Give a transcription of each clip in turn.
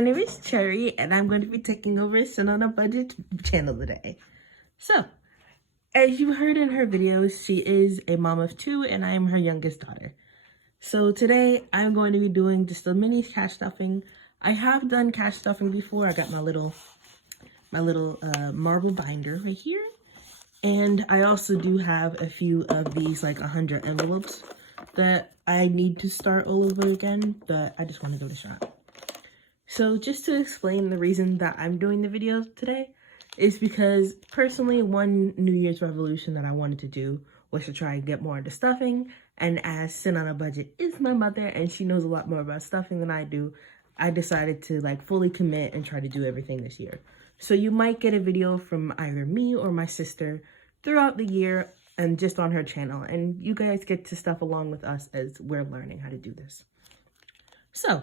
My name is Cherry, and I'm going to be taking over Sin on a Budget channel today. So, as you heard in her videos, she is a mom of 2, and I am her youngest daughter. So today, I'm going to be doing just a mini cash stuffing. I have done cash stuffing before. I got my little marble binder right here. And I also do have a few of these, like 100 envelopes that I need to start all over again, but I just want to give it a shot. So just to explain the reason that I'm doing the video today is because personally, one New Year's resolution that I wanted to do was to try and get more into stuffing. And as Sin on a Budget is my mother and she knows a lot more about stuffing than I do, I decided to like fully commit and try to do everything this year. So you might get a video from either me or my sister throughout the year and just on her channel. And you guys get to stuff along with us as we're learning how to do this. So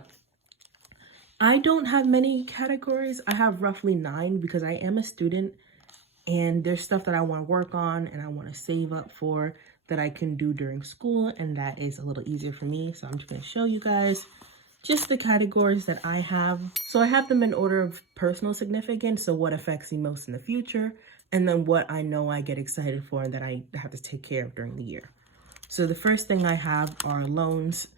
I don't have many categories. I have roughly 9 because I am a student and there's stuff that I want to work on and I want to save up for that I can do during school, and that is a little easier for me. So I'm just going to show you guys just the categories that I have. So I have them in order of personal significance, so what affects me most in the future, and then what I know I get excited for and that I have to take care of during the year. So the first thing I have are loans.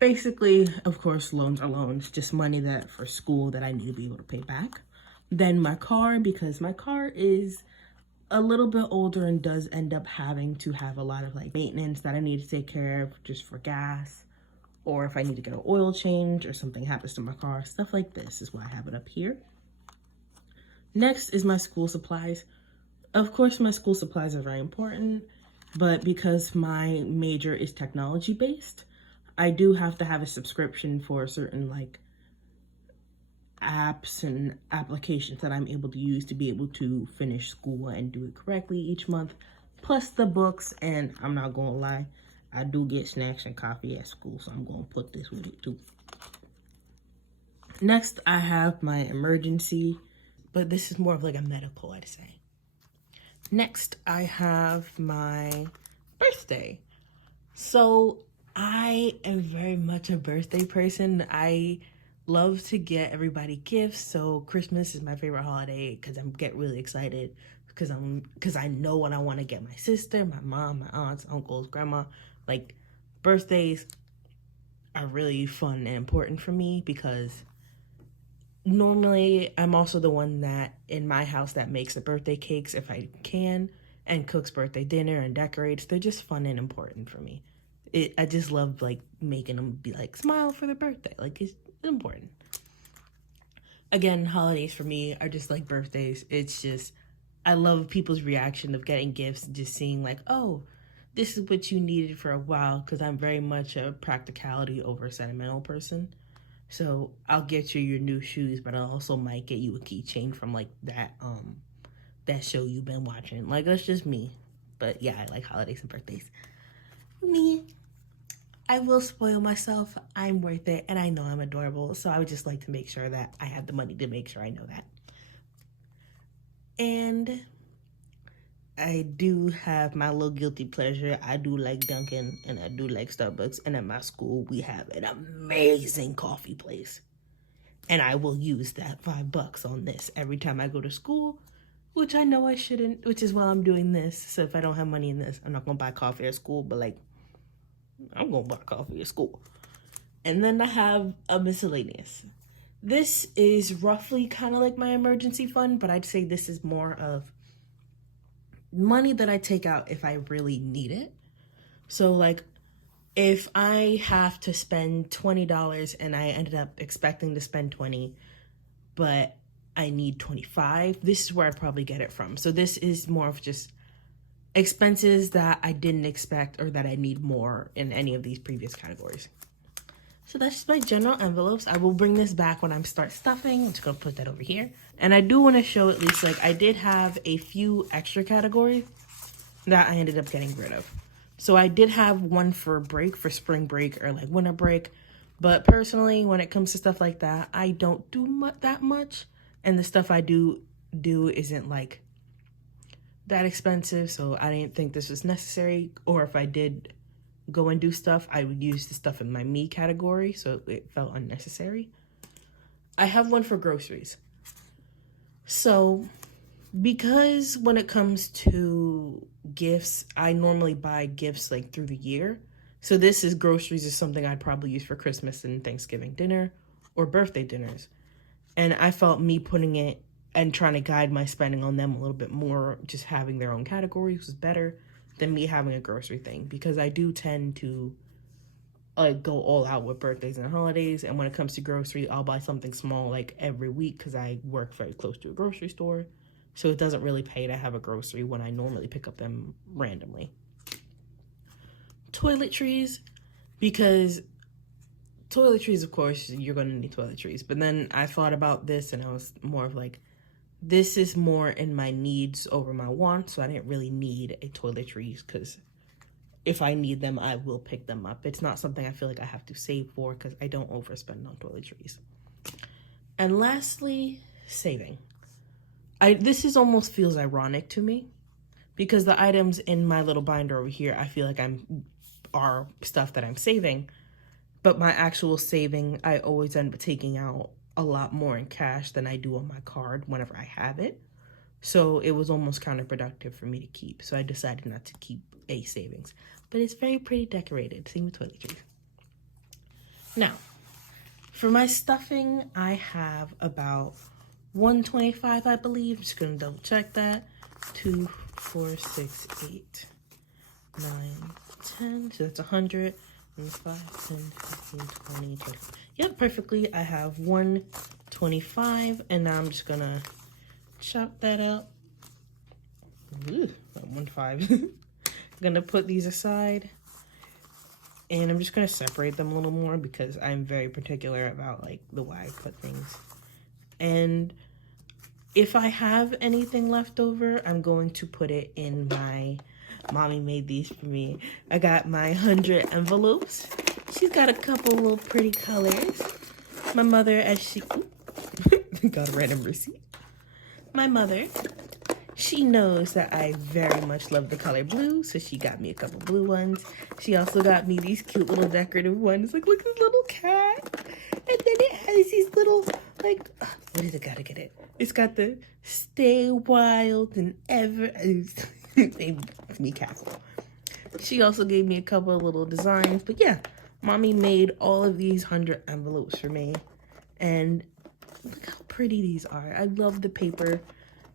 Basically, of course, loans are loans, just money that for school that I need to be able to pay back. Then my car, because my car is a little bit older and does end up having to have a lot of like maintenance that I need to take care of just for gas, or if I need to get an oil change or something happens to my car, stuff like this is why I have it up here. Next is my school supplies. Of course, my school supplies are very important, but because my major is technology based, I do have to have a subscription for certain like apps and applications that I'm able to use to be able to finish school and do it correctly each month, plus the books. And I'm not gonna lie, I do get snacks and coffee at school, so I'm gonna put this with it too. Next, I have my emergency, but this is more of like a medical, I'd say. Next, I have my birthday. So I am very much a birthday person. I love to get everybody gifts. So Christmas is my favorite holiday because I get really excited because I know what I want to get my sister, my mom, my aunts, uncles, grandma. Like, birthdays are really fun and important for me because normally I'm also the one that in my house that makes the birthday cakes if I can and cooks birthday dinner and decorates. They're just fun and important for me. I just love like making them be like smile for their birthday. Like it's important. Again, holidays for me are just like birthdays. It's just, I love people's reaction of getting gifts and just seeing like, oh, this is what you needed for a while, because I'm very much a practicality over a sentimental person. So I'll get you your new shoes, but I also might get you a keychain from like that show you've been watching. Like, that's just me. But yeah, I like holidays and birthdays. Me, I will spoil myself. I'm worth it, and I know I'm adorable, so I would just like to make sure that I have the money to make sure I know that. And I do have my little guilty pleasure. I do like Dunkin', and I do like Starbucks, and at my school, we have an amazing coffee place. And I will use that $5 on this every time I go to school, which I know I shouldn't, which is why I'm doing this. So if I don't have money in this, I'm not gonna buy coffee at school, but like, I'm gonna buy coffee at school. And then I have a miscellaneous. This is roughly kind of like my emergency fund, but I'd say this is more of money that I take out if I really need it. So like, if I have to spend $20 and I ended up expecting to spend 20, but I need 25, this is where I'd probably get it from. So this is more of just expenses that I didn't expect or that I need more in any of these previous categories. So that's just my general envelopes. I will bring this back when I start stuffing. I'm just gonna put that over here. And I do wanna show at least, like, I did have a few extra categories that I ended up getting rid of. So I did have one for break, for spring break or like winter break. But personally, when it comes to stuff like that, I don't do that much. And the stuff I do isn't like that expensive, so I didn't think this was necessary. Or if I did go and do stuff, I would use the stuff in my me category, so it felt unnecessary. I have one for groceries. So, because when it comes to gifts, I normally buy gifts like through the year. So this is groceries is something I'd probably use for Christmas and Thanksgiving dinner or birthday dinners. And I felt me putting it and trying to guide my spending on them a little bit more, just having their own categories was better than me having a grocery thing, because I do tend to like go all out with birthdays and holidays. And when it comes to grocery, I'll buy something small like every week because I work very close to a grocery store. So it doesn't really pay to have a grocery when I normally pick up them randomly. Toiletries, because toiletries, of course, you're going to need toiletries. But then I thought about this and I was more of like, this is more in my needs over my wants. So I didn't really need a toiletries, because if I need them, I will pick them up. It's not something I feel like I have to save for, because I don't overspend on toiletries. And lastly, saving. This is almost feels ironic to me, because the items in my little binder over here, I feel like are stuff that I'm saving, but my actual saving, I always end up taking out a lot more in cash than I do on my card whenever I have it. So it was almost counterproductive for me to keep. So I decided not to keep a savings, but it's very pretty decorated. Same with toiletries. Now, for my stuffing, I have about 125, I believe. I'm just gonna double check that. 2, 4, 6, 8, 9, 10. So that's 100. 5, 10, 15, 20, 20. Yep, perfectly. I have 125, and now I'm just gonna chop that up. Ooh, 1.5. I'm gonna put these aside, and I'm just gonna separate them a little more because I'm very particular about like the way I put things. And if I have anything left over, I'm going to put it in my, mommy made these for me. I got my 100 envelopes. She's got a couple little pretty colors. My mother, as she got a random receipt. My mother, she knows that I very much love the color blue, so she got me a couple blue ones. She also got me these cute little decorative ones. Like, look at this little cat. And then it has these little, like, what is it? Gotta get it. It's got the stay wild and ever. They make me cackle. She also gave me a couple of little designs. But yeah, mommy made all of these 100 envelopes for me. And look how pretty these are. I love the paper.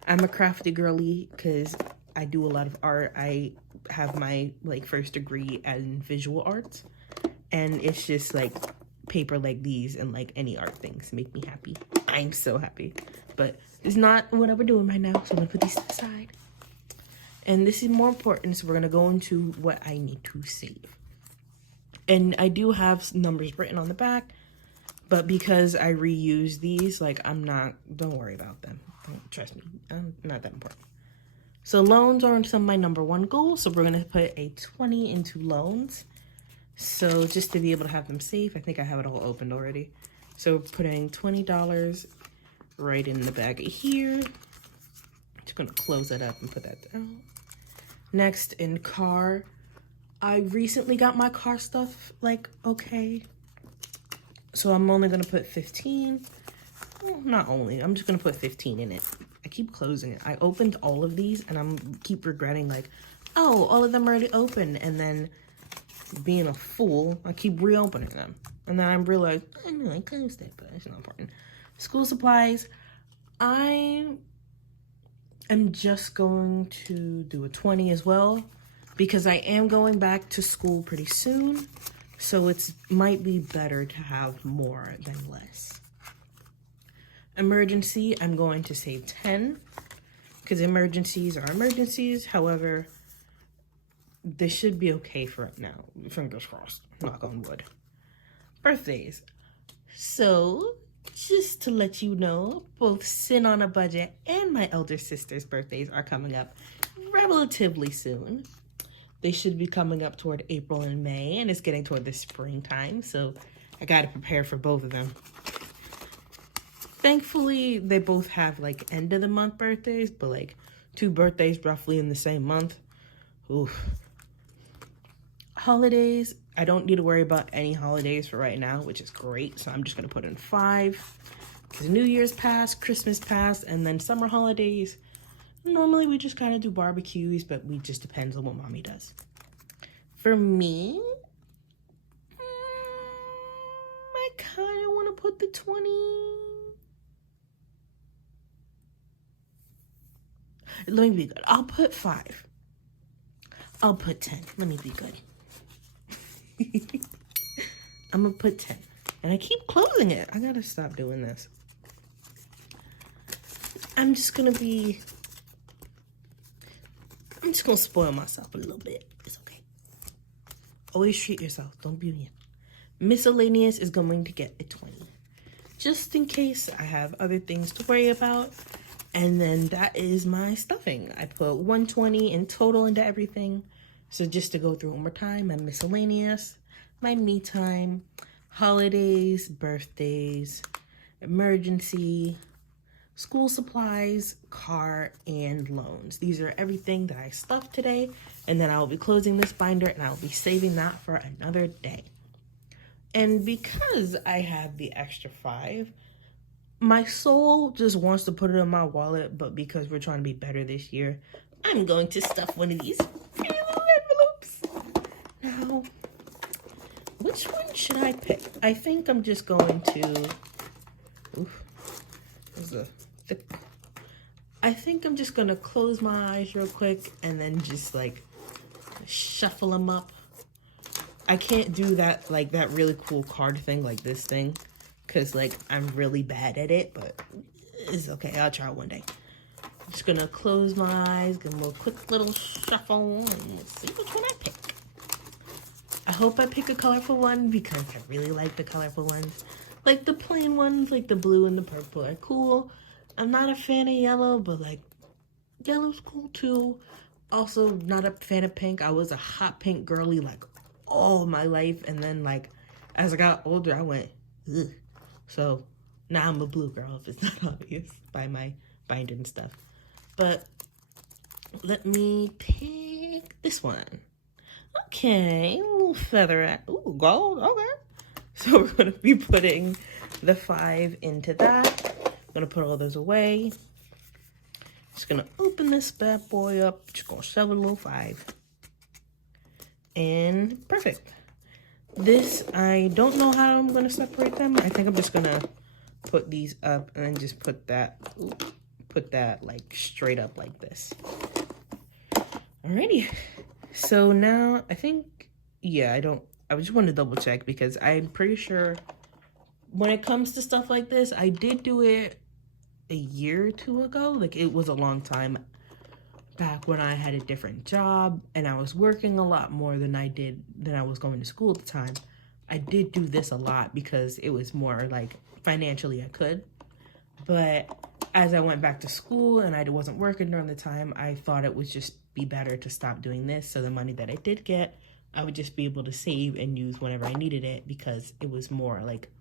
I'm a crafty girly because I do a lot of art. I have my like first degree in visual arts. And it's just like paper like these and like any art things make me happy. I'm so happy. But it's not what we're doing right now. So I'm gonna put these aside. And this is more important, so we're going to go into what I need to save. And I do have numbers written on the back, but because I reuse these, like, don't worry about them. Don't trust me. I'm not that important. So loans are some of my number one goals, so we're going to put a 20 into loans. So just to be able to have them safe, I think I have it all opened already. So putting $20 right in the bag here. Just going to close that up and put that down. Next, in car, I recently got my car stuff, like, okay. So I'm only going to put 15. Well, not only. I'm just going to put 15 in it. I keep closing it. I opened all of these, and I'm keep regretting, like, oh, all of them are already open. And then, being a fool, I keep reopening them. And then I realize, I know I closed it, but it's not important. School supplies, I'm just going to do a 20 as well, because I am going back to school pretty soon. So it might be better to have more than less. Emergency, I'm going to say 10, because emergencies are emergencies. However, this should be okay for right now. Fingers crossed, knock on wood. Birthdays. So, just to let you know, both Sin on a Budget and my elder sister's birthdays are coming up relatively soon. They should be coming up toward April and May, and it's getting toward the springtime, so I gotta prepare for both of them. Thankfully, they both have like end of the month birthdays, but like 2 birthdays roughly in the same month. Oof. Holidays, I don't need to worry about any holidays for right now, which is great. So I'm just going to put in 5. Because New Year's passed, Christmas passed, and then summer holidays. Normally we just kind of do barbecues, but we just depends on what mommy does. For me, I kind of want to put the 20. Let me be good. I'll put 5. I'll put 10. Let me be good. I'm gonna put 10. And I keep closing it. I gotta stop doing this. I'm just gonna spoil myself a little bit. It's okay. Always treat yourself. Don't be mean. Miscellaneous is going to get a 20. Just in case I have other things to worry about. And then that is my stuffing. I put 120 in total into everything. So just to go through one more time, my miscellaneous, my me time, holidays, birthdays, emergency, school supplies, car, and loans. These are everything that I stuffed today. And then I will be closing this binder and I will be saving that for another day. And because I have the extra 5, my soul just wants to put it in my wallet, but because we're trying to be better this year, I'm going to stuff one of these pretty little envelopes. Now, which one should I pick? I think I'm just going to... Oof, there's a thick... I think I'm just going to close my eyes real quick and then just, like, shuffle them up. I can't do that, like, that really cool card thing, like this thing. Because, like, I'm really bad at it, but it's okay. I'll try one day. I'm just going to close my eyes, give them a quick little shuffle, and we'll see which one I pick. I hope I pick a colorful one because I really like the colorful ones. Like, the plain ones, like the blue and the purple are cool. I'm not a fan of yellow, but, like, yellow's cool, too. Also, not a fan of pink. I was a hot pink girly, like, all my life. And then, like, as I got older, I went, ugh. So now I'm a blue girl, if it's not obvious by my binder and stuff. But let me pick this one. Okay, a little featherette. Ooh, gold, okay. So we're going to be putting the 5 into that. I'm going to put all those away. Just going to open this bad boy up. Just going to shove a little 5. And perfect. This, I don't know how I'm going to separate them. I think I'm just going to put these up and then just put that like straight up like this. Alrighty. So now I think, yeah, I just want to double check because I'm pretty sure when it comes to stuff like this, I did do it a year or 2 ago. Like, it was a long time back when I had a different job and I was working a lot more than I was going to school at the time. I did do this a lot because it was more like financially I could. But as I went back to school and I wasn't working during the time, I thought it would just be better to stop doing this. So the money that I did get, I would just be able to save and use whenever I needed it because it was more like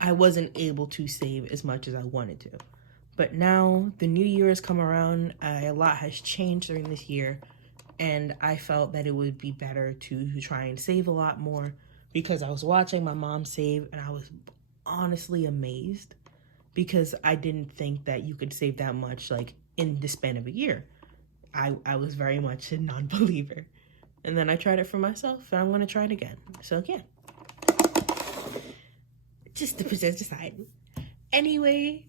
I wasn't able to save as much as I wanted to. But now the new year has come around, a lot has changed during this year, and I felt that it would be better to try and save a lot more because I was watching my mom save and I was honestly amazed because I didn't think that you could save that much like in the span of a year. I was very much a non-believer. And then I tried it for myself and I'm going to try it again. So yeah. Just to put that aside. Anyway,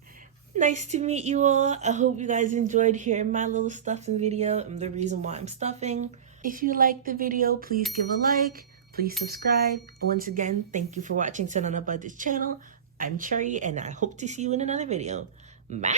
nice to meet you all. I hope you guys enjoyed hearing my little stuffing video and the reason why I'm stuffing. If you liked the video, please give a like. Please subscribe. Once again, thank you for watching Set On Up by this channel. I'm Cherry and I hope to see you in another video. Bye!